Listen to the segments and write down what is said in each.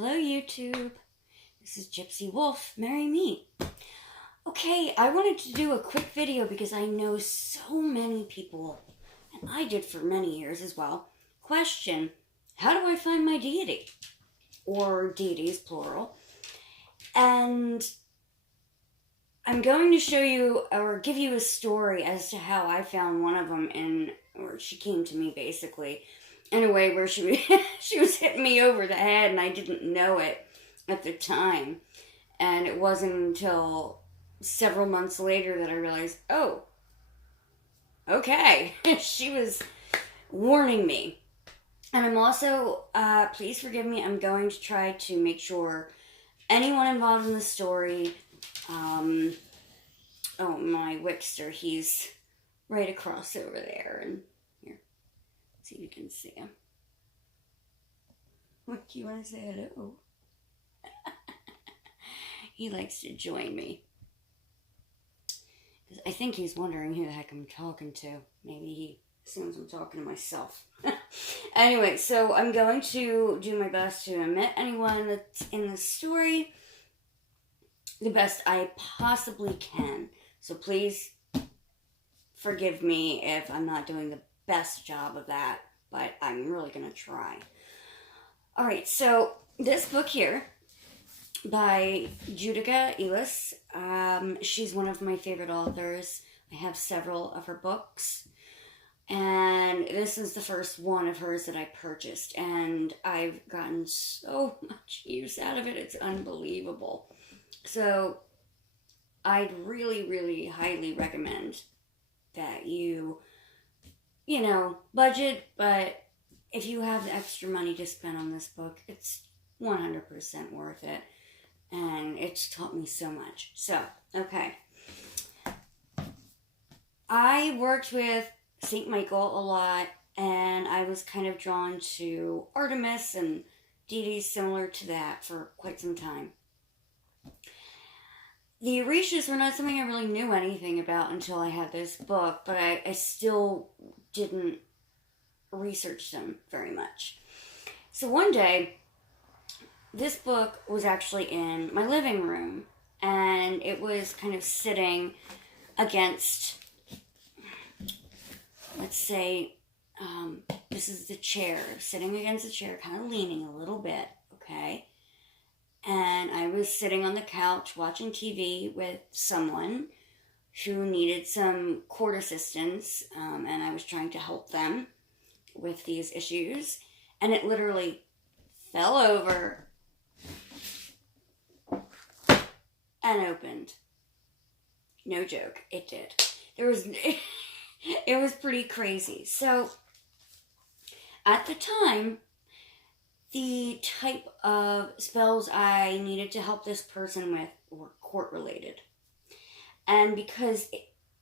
Hello YouTube, this is Gypsy Wolf, marry me. Okay, I wanted to do a quick video because I know so many people, and I did for many years as well, question, how do I find my deity? Or deities, plural. And I'm going to show you, or give you a story as to how I found one of them, or she came to me basically, in a way where she was hitting me over the head and I didn't know it at the time. And it wasn't until several months later that I realized, oh, okay, she was warning me. And I'm also, please forgive me, I'm going to try to make sure anyone involved in the story, oh, my Wixter, he's right across over there, and here, see if you can see him. What, do you want to say hello? He likes to join me. I think he's wondering who the heck I'm talking to. Maybe he assumes I'm talking to myself. Anyway, so I'm going to do my best to omit anyone that's in the story the best I possibly can. So please forgive me if I'm not doing the best job of that, but I'm really going to try. Alright, so this book here by Judica Ellis, she's one of my favorite authors. I have several of her books, and this is the first one of hers that I purchased, and I've gotten so much use out of it, it's unbelievable. So I'd really, really highly recommend that you budget, but if you have the extra money to spend on this book, it's 100% worth it. And it's taught me so much. So, okay. I worked with St. Michael a lot, and I was kind of drawn to Artemis and deities similar to that for quite some time. The Orishas were not something I really knew anything about until I had this book, but I still didn't research them very much. So one day, this book was actually in my living room, and it was kind of sitting against, let's say, this is the chair, sitting against the chair, kind of leaning a little bit, okay? And I was sitting on the couch watching TV with someone who needed some court assistance, and I was trying to help them with these issues, and it literally fell over and opened. No joke, it did. It was pretty crazy. So, at the time, the type of spells I needed to help this person with were court-related. And because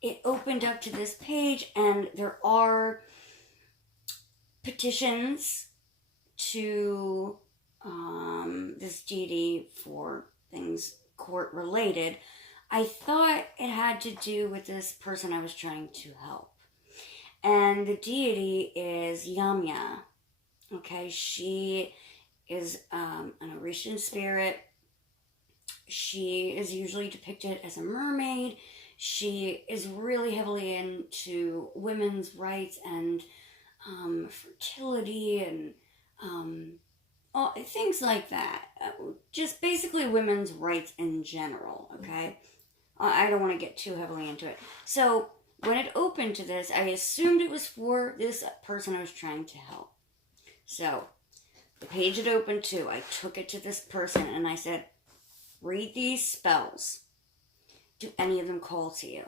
it opened up to this page, and there are petitions to this deity for things court-related, I thought it had to do with this person I was trying to help. And the deity is Yamya. Okay, she is an Orishan spirit. She is usually depicted as a mermaid. She is really heavily into women's rights and fertility and things like that. Just basically women's rights in general, okay? I don't want to get too heavily into it. So, when it opened to this, I assumed it was for this person I was trying to help. So, the page it opened to, I took it to this person and I said, read these spells. Do any of them call to you?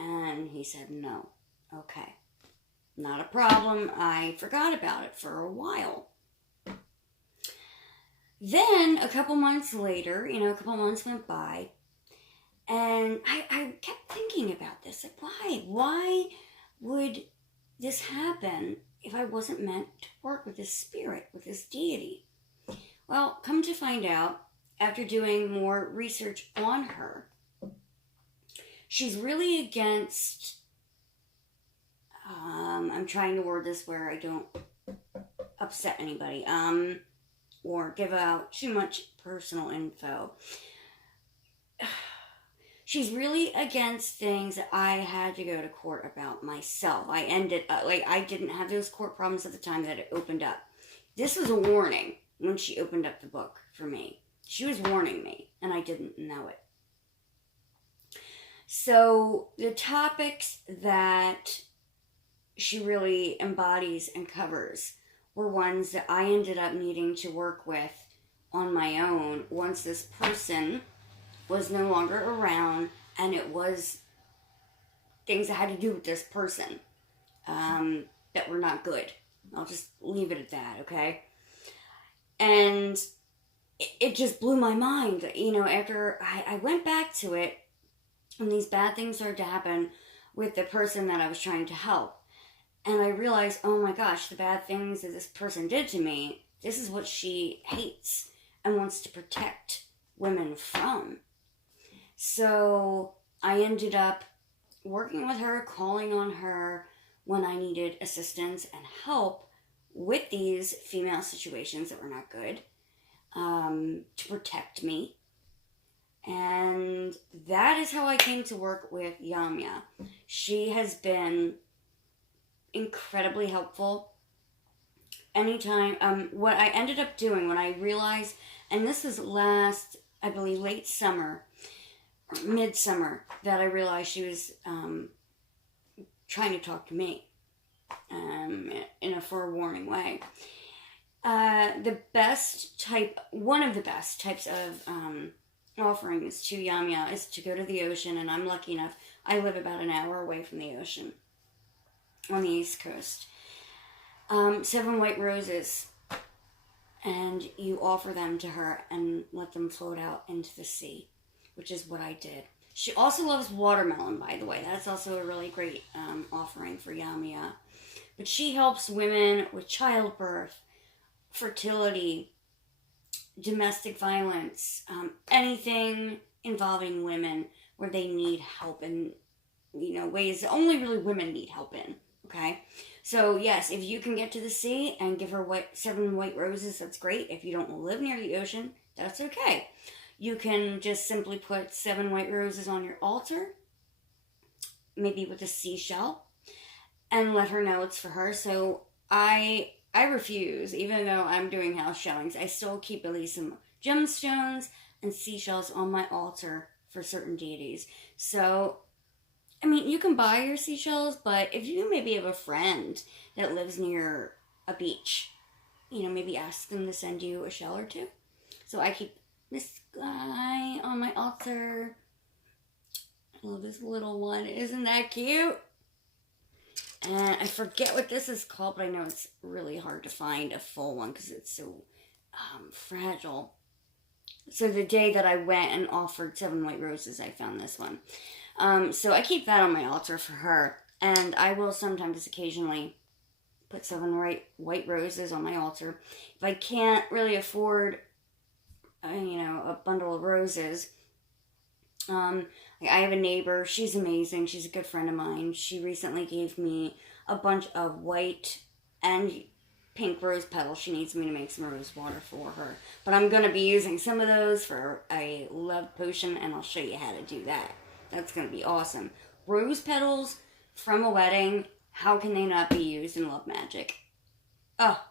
And he said, no. Okay. Not a problem. I forgot about it for a while. Then, a couple months later, a couple months went by, and I kept thinking about this. Like, why? Why would this happen if I wasn't meant to work with this spirit, with this deity? Well, come to find out, after doing more research on her, she's really against, I'm trying to word this where I don't upset anybody. or give out too much personal info. She's really against things that I had to go to court about myself. I didn't have those court problems at the time that it opened up. This was a warning when she opened up the book for me. She was warning me, and I didn't know it. So the topics that she really embodies and covers were ones that I ended up needing to work with on my own once this person was no longer around, and it was things that had to do with this person that were not good. I'll just leave it at that, okay? And it just blew my mind, after I went back to it, and these bad things started to happen with the person that I was trying to help. And I realized, oh my gosh, the bad things that this person did to me, this is what she hates and wants to protect women from. So I ended up working with her, calling on her when I needed assistance and help with these female situations that were not good, to protect me. And that is how I came to work with Yamya. She has been incredibly helpful. Anytime, what I ended up doing when I realized, and this was last, I believe, late summer, midsummer, that I realized she was trying to talk to me in a forewarning way. One of the best types of offerings to Yamya is to go to the ocean, and I'm lucky enough, I live about an hour away from the ocean on the East Coast. 7 white roses, and you offer them to her and let them float out into the sea, which is what I did. She also loves watermelon, by the way. That's also a really great offering for Yamya. But she helps women with childbirth, fertility, domestic violence, anything involving women where they need help in, ways that only really women need help in, okay? So, yes, if you can get to the sea and give her 7 white roses, that's great. If you don't live near the ocean, that's okay. You can just simply put 7 white roses on your altar, maybe with a seashell, and let her know it's for her. So I refuse, even though I'm doing house showings, I still keep at least some gemstones and seashells on my altar for certain deities. So, you can buy your seashells, but if you maybe have a friend that lives near a beach, maybe ask them to send you a shell or 2. So I keep this guy on my altar. I love this little one. Isn't that cute? And I forget what this is called, but I know it's really hard to find a full one because it's so fragile. So the day that I went and offered 7 white roses, I found this one. So I keep that on my altar for her. And I will sometimes occasionally put 7 white roses on my altar. If I can't really afford a bundle of roses. I have a neighbor. She's amazing. She's a good friend of mine. She recently gave me a bunch of white and pink rose petals. She needs me to make some rose water for her. But I'm going to be using some of those for a love potion, and I'll show you how to do that. That's going to be awesome. Rose petals from a wedding. How can they not be used in love magic? Oh,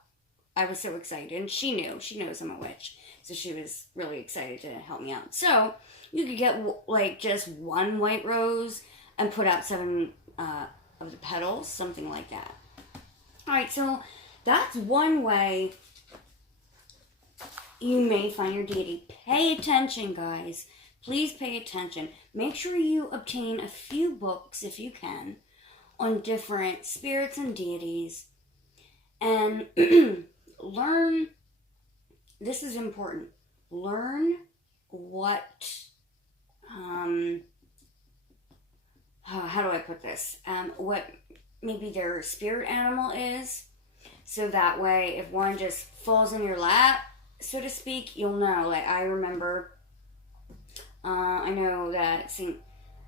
I was so excited. And she knew. She knows I'm a witch. So she was really excited to help me out. So you could get just 1 white rose and put out 7 of the petals, something like that. Alright, so that's one way you may find your deity. Pay attention, guys. Please pay attention. Make sure you obtain a few books, if you can, on different spirits and deities. And learn. This is important. Learn what, how do I put this? What maybe their spirit animal is. So that way, if one just falls in your lap, so to speak, you'll know. Like, I remember, I know that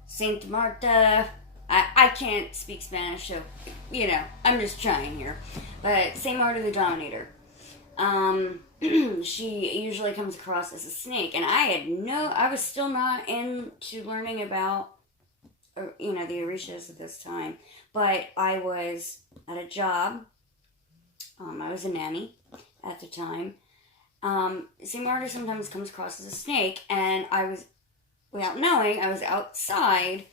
Saint Marta, I can't speak Spanish, so, I'm just trying here. But Saint Marta the Dominator. she usually comes across as a snake. And I was still not into learning about, the orishas at this time. But I was at a job. I was a nanny at the time. St. Martyr sometimes comes across as a snake, and I was, without knowing, I was outside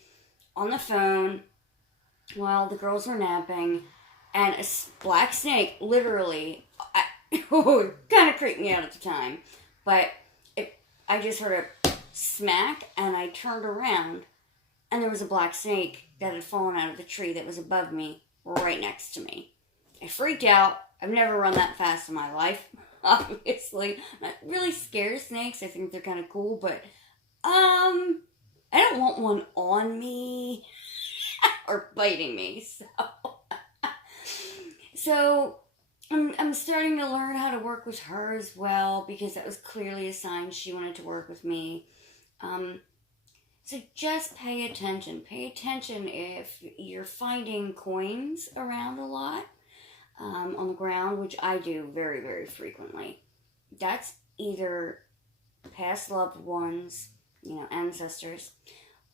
on the phone while the girls were napping, and a black snake literally, kind of creeped me out at the time, but I just heard a smack, and I turned around, and there was a black snake that had fallen out of the tree that was above me, right next to me. I freaked out. I've never run that fast in my life, obviously. I'm not really scared of snakes. I think they're kind of cool, but I don't want one on me or biting me. So I'm starting to learn how to work with her as well, because that was clearly a sign she wanted to work with me. So just pay attention. Pay attention if you're finding coins around a lot. On the ground, which I do very, very frequently. That's either past loved ones, ancestors,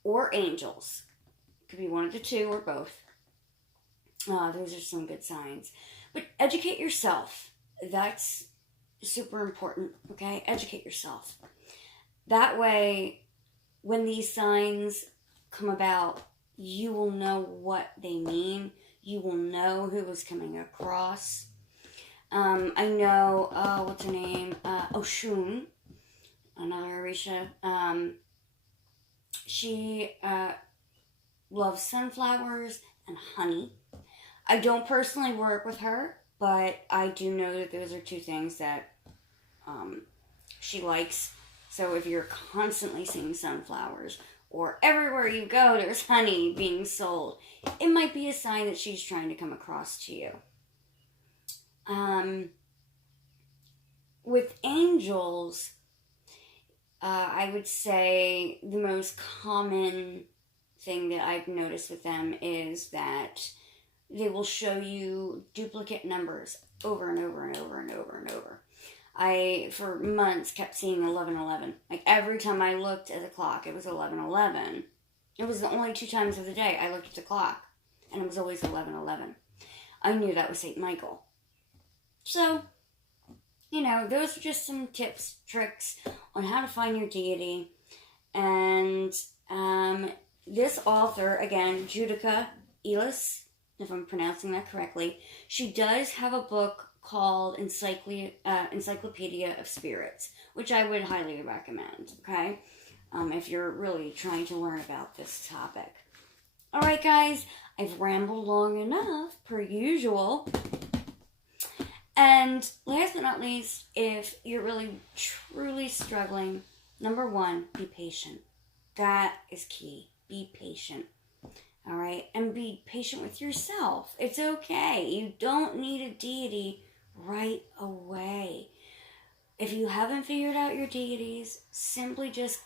or angels. Could be one of the two or both. Those are some good signs. But educate yourself. That's super important, okay? Educate yourself. That way, when these signs come about, you will know what they mean. You will know who was coming across. I know, what's her name? Oshun, another Orisha. She loves sunflowers and honey. I don't personally work with her, but I do know that those are two things that she likes. So if you're constantly seeing sunflowers, or everywhere you go there's honey being sold, it might be a sign that she's trying to come across to you. With angels, I would say the most common thing that I've noticed with them is that they will show you duplicate numbers over and over and over and over and over. I, for months, kept seeing 11:11. Like, every time I looked at the clock, it was 11:11. It was the only 2 times of the day I looked at the clock, and it was always 11:11. I knew that was St. Michael. So, those are just some tips, tricks on how to find your deity. And this author, again, Judica Elis, if I'm pronouncing that correctly, she does have a book called Encyclopedia of Spirits, which I would highly recommend, okay? If you're really trying to learn about this topic. Alright, guys, I've rambled long enough, per usual. And last but not least, if you're really, truly struggling, number 1, be patient. That is key. Be patient. Alright? And be patient with yourself. It's okay. You don't need a deity right away. If you haven't figured out your deities, simply just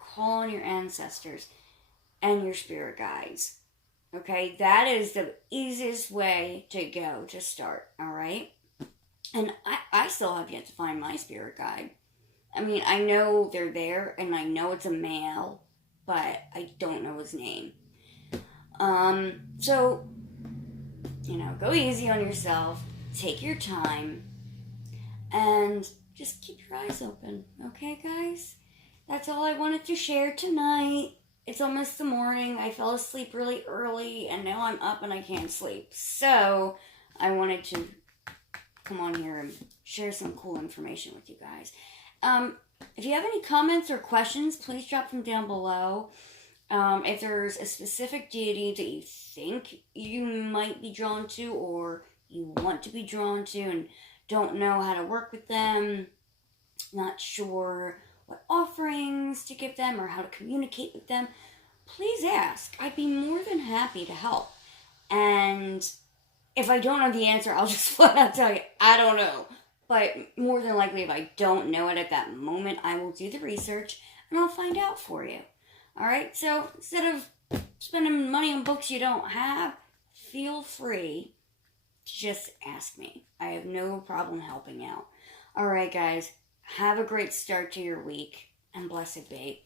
call on your ancestors and your spirit guides. Okay? That is the easiest way to go to start. Alright? And I still have yet to find my spirit guide. I mean, I know they're there, and I know it's a male, but I don't know his name. So, go easy on yourself, take your time, and just keep your eyes open, okay, guys? That's all I wanted to share tonight. It's almost the morning. I fell asleep really early, and now I'm up and I can't sleep. So, I wanted to come on here and share some cool information with you guys. If you have any comments or questions, please drop them down below. If there's a specific deity that you think you might be drawn to, or you want to be drawn to and don't know how to work with them, not sure what offerings to give them or how to communicate with them, please ask. I'd be more than happy to help. And if I don't know the answer, I'll just flat out tell you, I don't know. But more than likely, if I don't know it at that moment, I will do the research and I'll find out for you. Alright, so instead of spending money on books you don't have, feel free to just ask me. I have no problem helping out. Alright, guys. Have a great start to your week. And blessed be.